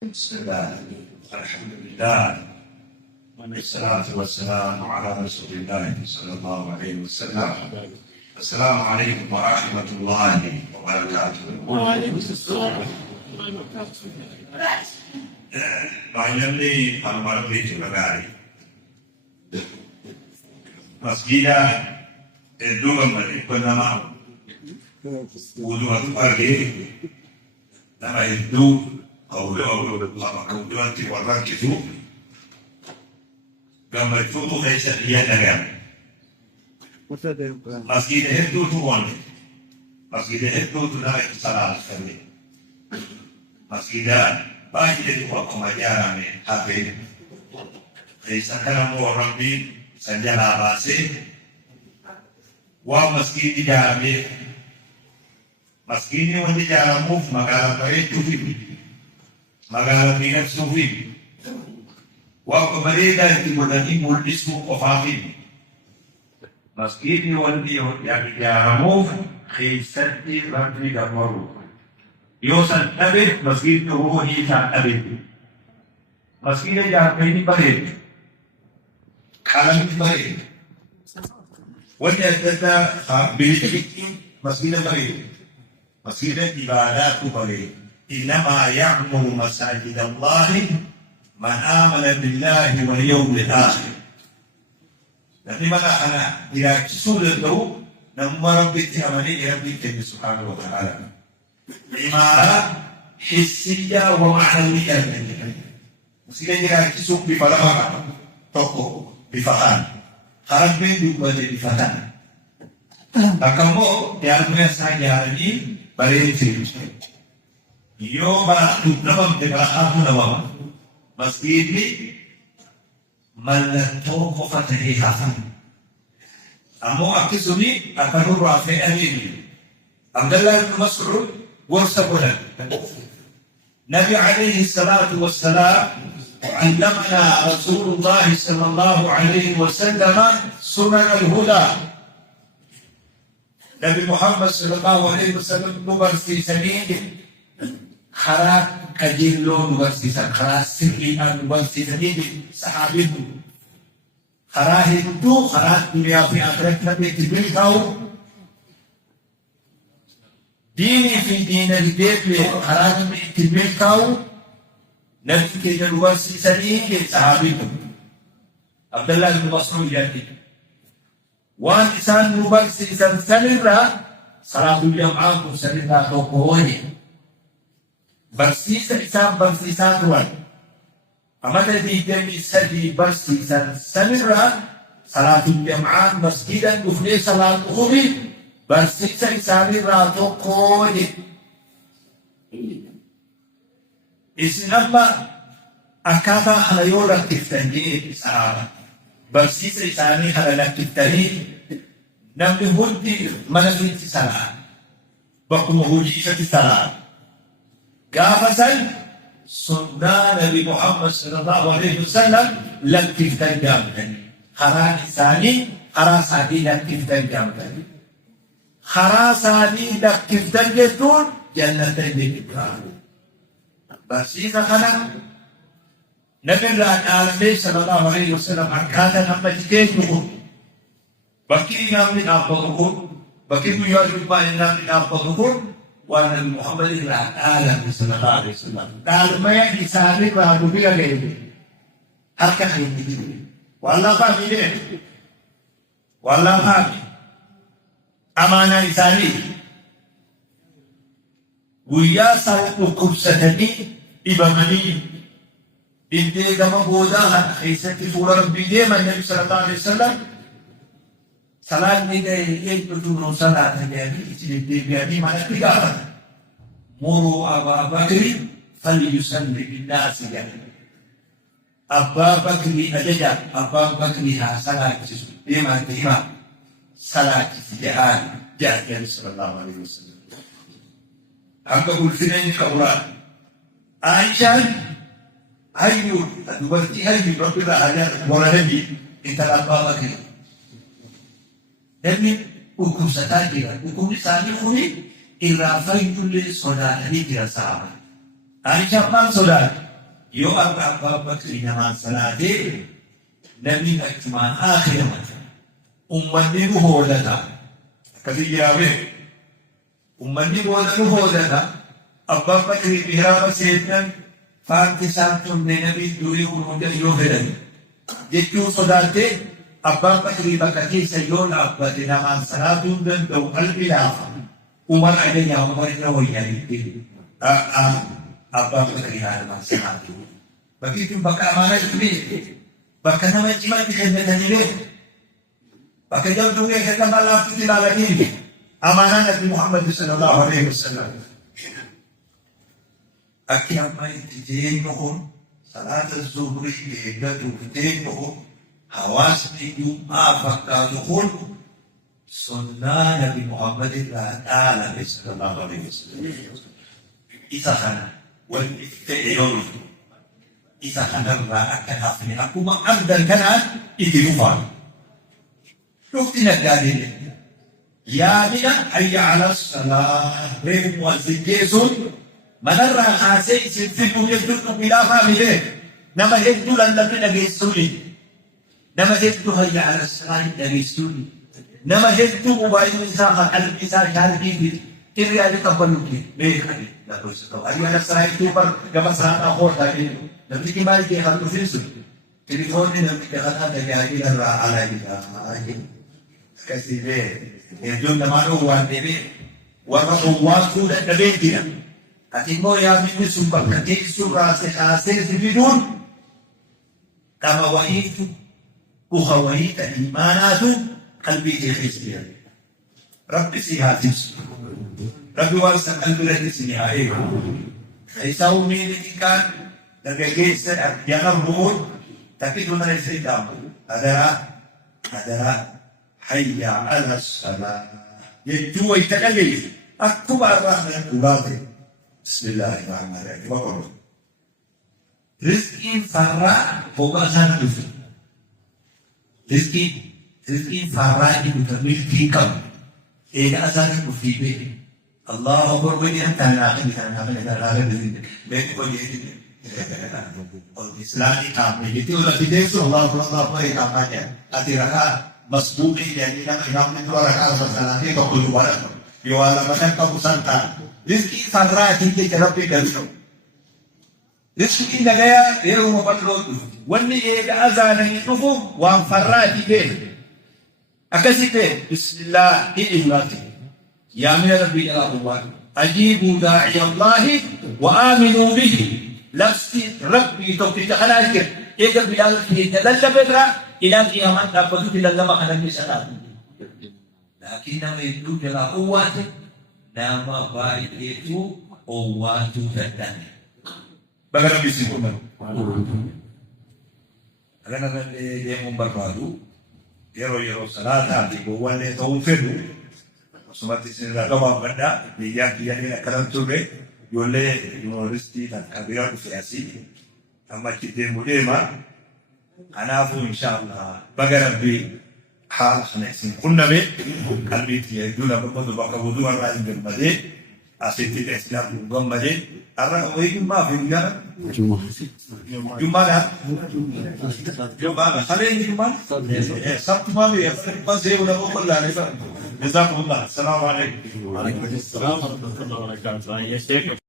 بسم الله الحمد لله والصلاة والسلام على رسول الله صلى الله عليه وسلم. السلام عليكم ورحمة الله وبركاته. وعليكم السلام ورحمة الله وبركاته. Finally, Alhamdulillah Magari. Masjida dua mali bernama Wudu Al-Fardhi. Nama itu kemudian diwarnai itu gambar foto kaisa dia dengan masjid itu tuan masjid itu tunai salah sekali masjid banyak itu pengajaran habis kaisa kan orang di sanjana basi wa masjid di jami masjid ini untuk jalan move magala itu magala pinag suwi wa kamarida timudani mulismu qafafin masjid wandi yang diaramu khisati rabbi damaru yosan abid masjid ruhi sa abid masjid yang ini baik kalam baik wanda kata bilik masjid baik masjid ibadat baik. إنما يعمر مساجد الله من آمن بالله واليوم الآخر. Nanti mana anak tidak sudah tahu namun merabbit amali rabbit subhanahu wa ta'ala. Imara hissiyah wa ma'nawiyah. Mesti dia kisuk di palama toko di fahan. Harap itu boleh di fahan. Kamu yang saja ini balik sini. Yo ba nama aku nama masjid ini malato ko fatahi hafan amo akizuni akanu rafi alini Abdullah bin Mas'ud warsabulan Nabi alaihi salatu wassalam علمنا رسول الله صلى الله عليه وسلم سنن الهدى Nabi Muhammad sallallahu alaihi wasallam nubar fi sabil khara kajillo nubarsisan khara sirri'an nubarsisan ini sahabat itu khara itu khara dunia fi akhirat nabi tibil kau dini fi dina dibeli khara nabi tibil kau nabi kita nubarsisan ini sahabat itu Abdullah bin Mas'ud jadi wan isan nubarsisan salira salatul jam'ah salira tokohnya bersisa isam bersisa tuan. Amada di jami sadi bersisa sanira salatul jam'ah masjidan dufne salat ukhri bersisa isamira tokoni. Isinama akata halayola tiftani isara bersisa isami halala tiftani namni hunti managin salat bakumuhuji sa salat Gafasan sunnah Nabi Muhammad sallallahu alaihi wasallam lakif dan jamdan. Khara insani, khara sadi lakif dan jamdan. Khara sadi lakif dan jetun jannatan dikibran. Basi kanan Nabi Muhammad sallallahu alaihi wasallam akata nama jiketu. Baki namin apa baki buyar lupa namin apa Wana Muhammad Al-Alam sallallahu alaihi wasallam. Kalau may isari ba dubiga gaydi. Harka hindi. Wala pa bide. Wala pa. Amana isari. Guya sa hukum sa dani ibamani. Hindi ka mabudahan isa tifulang bide man Nabi sallallahu alaihi wasallam. Salat ni day itu turun salat jadi jadi mana tiga muru Abu Bakr falyusalli bin nas ya Abu Bakr aja Abu Bakr salat lima salat jahan sallallahu alaihi wasallam angka ulfinain Quran Aisyah ayu berarti ayu berarti ada boleh lebih kita Abu Bakr Demi hukum satajira, hukum disani kuni irafai tulis soda ini tidak salah. Aisyah saudara, Yo Abu Bakr naman salati nabi akman akhir mata ummani muhodata kadiyawe ummani muhodata Abu Bakr ihrama seetan faanti saantum ne nabi duri umuda yo hedan jechu sodate Abu Bakr bakati sayon abba naman salatun dan do al-bilafa Umar ada yang Umar itu Abba Bakr naman salatu begitu baka amanah ini baka naman cuma dikendalikan ini baka jauh dunia kita malah tidak lagi amanah Nabi Muhammad sallallahu alaihi wasallam akhirnya main dijin mohon salat az-zuhri yaitu dijin mohon hawas di Jumat baka mohon sunnah Nabi Muhammad sallallahu alaihi wasallam isahan wal ifti'al إذا حضرنا أكن أكو ما أقدر كان إديوفا شفتنا الدليل يا بنا حي على الصلاة بين مؤذن جيسون منر خاسي ستين يجدون بلا فامله نما هدو لندن نجيسوني نما هدو حي على الصلاة نجيسوني نما هدو موبايل مساحة المساحة كاركي إذا ada kabaluki mereka dah terus tahu hari ada serai itu per gambar sana hor tadi nanti kembali ke hal itu telefon ni nanti kata dari hari dah ala kita kasih be yang nama wan debe warna wan tu dah debe dia hati mo ya mimi sumpah ketik surah sekasih sebidun kama wahitu kuhawahita imanatu qalbi jihizbiya Rabbi sihatis Rabbi warsa al-bilah di sini air. Isa umilikan nagagisa at yanang buod tapi doon na rin sa ikaw. Adara hayya ala salah. Yan juway tagalay at kumarang ng kulate. Bismillahirrahmanirrahim. Rizki farra bukasan itu. Rizki farra itu termiliki kamu. Ina asarin muftibe. Allah Akbar wani hatta na akan kita na akan kita raga din. Baik ko yedi. Islami kami itu ulah tidak Allah Akbar kampanye. Atiraha masbuki jadi nama imam itu orang asal ini kau keluar. Yuwala macam kau santa. Rizki farra kita terapi dari. Rizki nagaya dia rumah patrol. Wani ega azan itu wan farra kita. Akasite bismillah ihlati ya min rabbi Allah ajibu da'i Allah wa aminu bihi lafsi rabbi tawfiq khalaqir ega bilal fi dalal bedra ila qiyamat dapat dilallama kana misalat lakin nama itu adalah uwat nama baik itu uwatu dan bagaimana bisa ada dia memperbaru Yero salata di bawah ni taufir. Sumati sini kama benda dia ni karam tube yole university dan kabira fiasi. Amma kita mudema anafu insyaallah bagara bi hal khanesin kunna be kalbi tiya dula berkudu baka wudu ara indel made asiti islam gom made ara oi ma finga Jumada kalian Jumada Sabtu malam ya pas saya udah mau berlari Jazakumullah. Assalamualaikum. Waalaikumsalam warahmatullahi wabarakatuh.